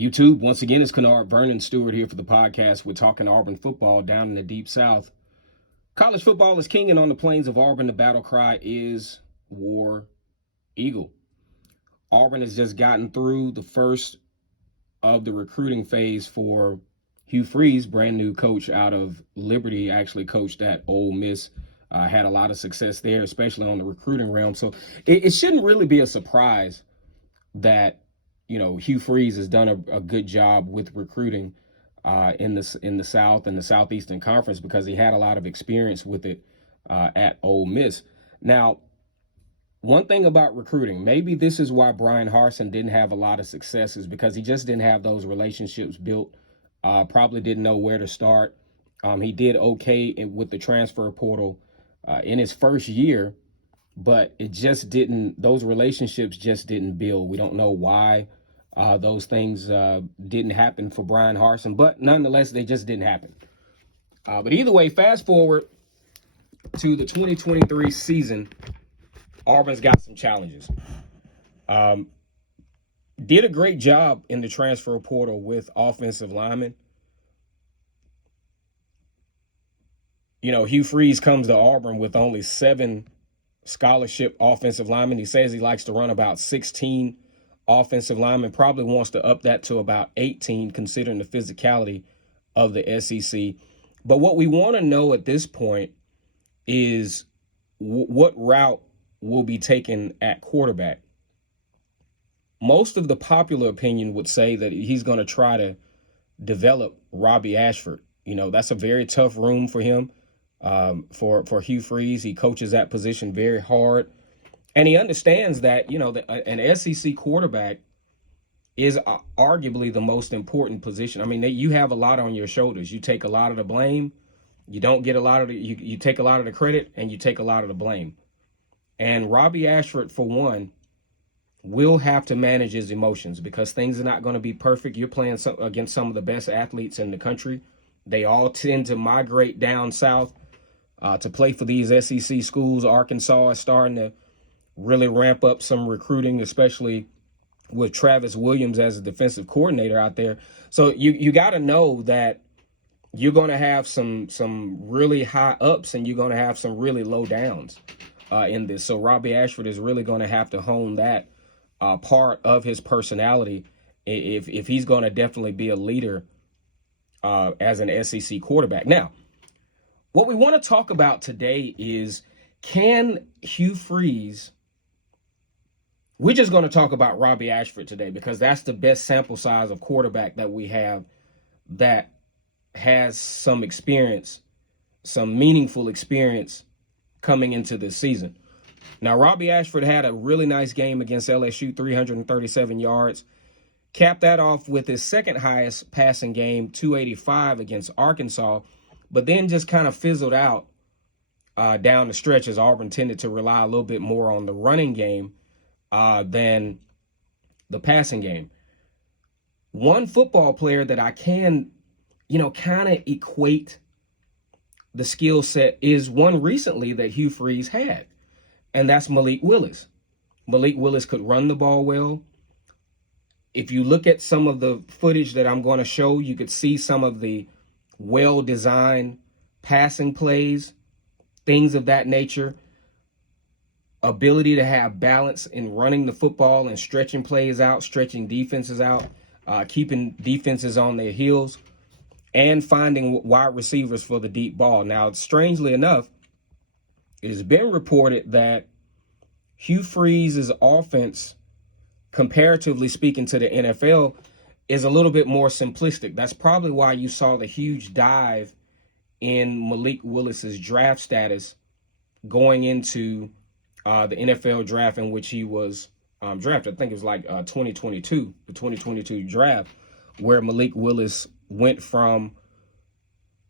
YouTube, once again, it's Kennard Vernon Stewart here for the podcast. We're talking Auburn football down in the Deep South. College football is king, and on the plains of Auburn, the battle cry is War Eagle. Auburn has just gotten through the first of the recruiting phase for Hugh Freeze, brand new coach out of Liberty, actually coached at Ole Miss. Had a lot of success there, especially on the recruiting realm. So it shouldn't really be a surprise that Hugh Freeze has done a good job with recruiting in the South and the Southeastern Conference because he had a lot of experience with it at Ole Miss. Now, one thing about recruiting, maybe this is why Brian Harsin didn't have a lot of success, is because he just didn't have those relationships built. Probably didn't know where to start. He did okay with the transfer portal in his first year, but those relationships just didn't build. We don't know why those things didn't happen for Brian Harsin, but nonetheless, they just didn't happen. But either way, fast forward to the 2023 season, Auburn's got some challenges. Did a great job in the transfer portal with offensive linemen. Hugh Freeze comes to Auburn with only 7 scholarship offensive linemen. He says he likes to run about 16 offensive linemen, probably wants to up that to about 18 considering the physicality of the SEC. But what we want to know at this point is what route will be taken at quarterback. Most of the popular opinion would say that he's going to try to develop Robbie Ashford. That's a very tough room for him, for Hugh Freeze. He coaches that position very hard. And he understands that, an SEC quarterback is arguably the most important position. I mean, you have a lot on your shoulders. You take a lot of the blame. You don't get a lot of the, you take a lot of the credit and you take a lot of the blame. And Robbie Ashford, for one, will have to manage his emotions because things are not going to be perfect. You're playing against some of the best athletes in the country. They all tend to migrate down south to play for these SEC schools. Arkansas is starting to really ramp up some recruiting, especially with Travis Williams as a defensive coordinator out there. So you got to know that you're going to have some really high ups and you're going to have some really low downs in this. So Robbie Ashford is really going to have to hone that part of his personality if he's going to definitely be a leader as an SEC quarterback. Now, what we want to talk about today is, can Hugh Freeze... We're just going to talk about Robbie Ashford today because that's the best sample size of quarterback that we have that has some experience, some meaningful experience coming into this season. Now, Robbie Ashford had a really nice game against LSU, 337 yards. Capped that off with his second highest passing game, 285 against Arkansas, but then just kind of fizzled out down the stretch as Auburn tended to rely a little bit more on the running game than the passing game. One football player that I can, kind of equate the skill set is one recently that Hugh Freeze had, and that's Malik Willis. Malik Willis could run the ball well. If you look at some of the footage that I'm going to show, you could see some of the well-designed passing plays, things of that nature. Ability to have balance in running the football and stretching plays out, stretching defenses out, keeping defenses on their heels, and finding wide receivers for the deep ball. Now, strangely enough, it has been reported that Hugh Freeze's offense, comparatively speaking to the NFL, is a little bit more simplistic. That's probably why you saw the huge dive in Malik Willis's draft status going into the NFL draft in which he was drafted. I think it was like 2022, the 2022 draft, where Malik Willis went from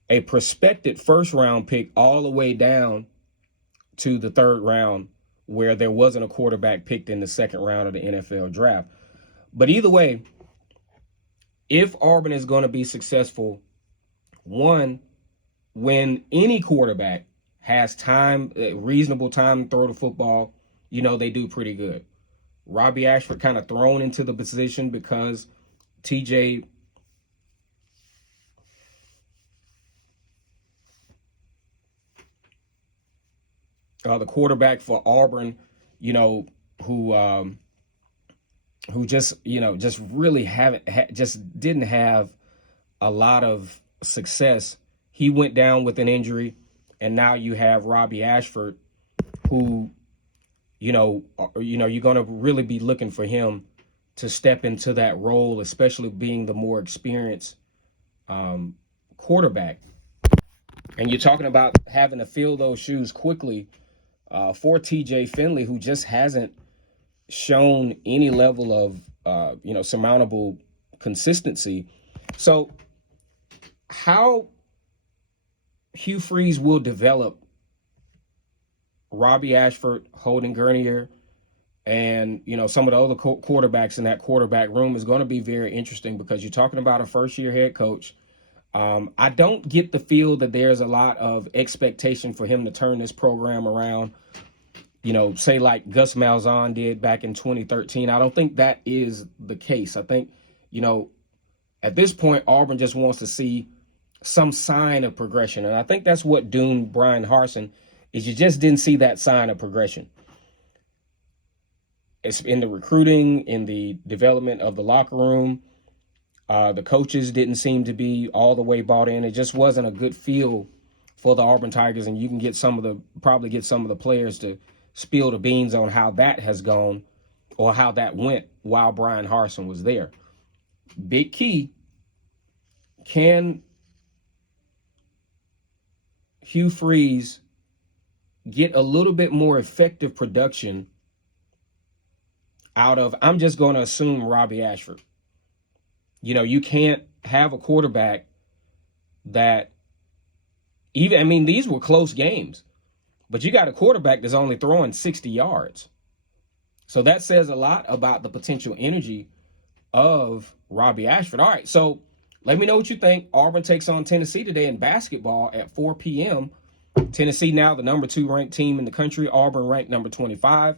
a prospected first-round pick all the way down to the third round, where there wasn't a quarterback picked in the second round of the NFL draft. But either way, if Auburn is going to be successful, one, when any quarterback has time, reasonable time to throw the football, they do pretty good. Robbie Ashford kind of thrown into the position because TJ the quarterback for Auburn, you know, who just, you know, just really just didn't have a lot of success. He went down with an injury, and now you have Robbie Ashford, who, you're going to really be looking for him to step into that role, especially being the more experienced quarterback. And you're talking about having to fill those shoes quickly for TJ Finley, who just hasn't shown any level of, surmountable consistency. So how Hugh Freeze will develop Robbie Ashford, Holden Gurnier, and, some of the other quarterbacks in that quarterback room is going to be very interesting, because you're talking about a first-year head coach. I don't get the feel that there's a lot of expectation for him to turn this program around, say like Gus Malzahn did back in 2013. I don't think that is the case. I think, at this point, Auburn just wants to see some sign of progression. And I think that's what doomed Brian Harsin, is you just didn't see that sign of progression. It's in the recruiting, in the development of the locker room. The coaches didn't seem to be all the way bought in. It just wasn't a good feel for the Auburn Tigers, and you can probably get some of the players to spill the beans on how that has gone or how that went while Brian Harsin was there. Big key, can Hugh Freeze get a little bit more effective production out of, I'm just going to assume, Robbie Ashford? You can't have a quarterback that these were close games, but you got a quarterback that's only throwing 60 yards. So that says a lot about the potential energy of Robbie Ashford. All right, so let me know what you think. Auburn takes on Tennessee today in basketball at 4 p.m. Tennessee now the number 2 ranked team in the country. Auburn ranked number 25.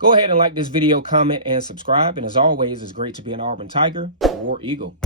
Go ahead and like this video, comment, and subscribe. And as always, it's great to be an Auburn Tiger or Eagle.